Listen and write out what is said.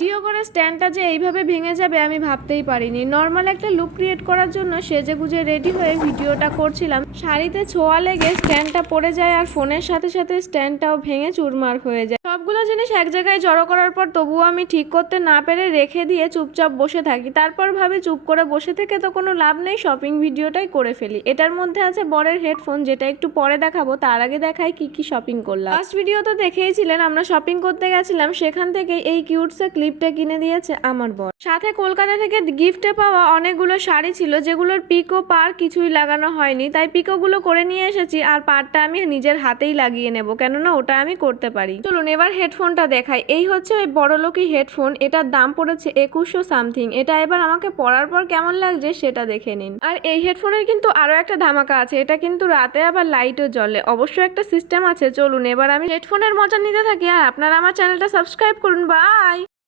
Video করে স্ট্যান্ডটা যে এইভাবে ভেঙে যাবে আমি ভাবতেই পারিনি। নর্মাল একটা লুক ক্রিয়েট করার জন্য সেজে গুজে রেডি হয়ে ভিডিওটা করছিলাম, শাড়িতে ছোঁয়া লেগে স্ট্যান্ডটা পড়ে যায় আর ফোনের সাথে সাথে স্ট্যান্ডটাও ভেঙে চুরমার হয়ে যায়। সবগুলো জিনিস এক জায়গায় জড়ো করার পর তবুও আমি ঠিক করতে না পেরে রেখে দিয়ে চুপচাপ বসে থাকি। তারপর ভাবে চুপ করে বসে থেকে তো কোনো লাভ নেই, শপিং ভিডিওটাই করে ফেলি। এটার মধ্যে আছে বরের হেডফোন, যেটা একটু পরে দেখাবো, তার আগে দেখাই কি কি শপিং করলাম। ফার্স্ট ভিডিও তো দেখেইছিলেন, আমরা শপিং করতে গেছিলাম, সেখান থেকে এই কিউটসে ক্লিপটা কিনে দিয়েছে আমার বর। সাথে কলকাতা থেকে গিফটে পাওয়া অনেকগুলো শাড়ি ছিল, যেগুলোর পিকো পার কিছুই লাগানো হয়নি, তাই পিকোগুলো করে নিয়ে এসেছি আর পারটা আমি নিজের হাতেই লাগিয়ে নেব, কেননা ওটা আমি করতে পারি। চলুন এবার হেডফোনটা দেখাই। এই হচ্ছে ওই বড়লোকি হেডফোন, এটার দাম পড়েছে 2100 সামথিং। এটা এবার আমাকে পরার পর কেমন লাগছে সেটা দেখে নিন। আর এই হেডফোনের কিন্তু আরো একটা ধামাকা আছে, এটা কিন্তু রাতে আবার লাইটও জ্বলে, অবশ্য একটা সিস্টেম আছে। চলুন এবার আমি হেডফোনের মজা নিতে থাকি আর আপনারা আমার চ্যানেলটা সাবস্ক্রাইব করুন। বাই।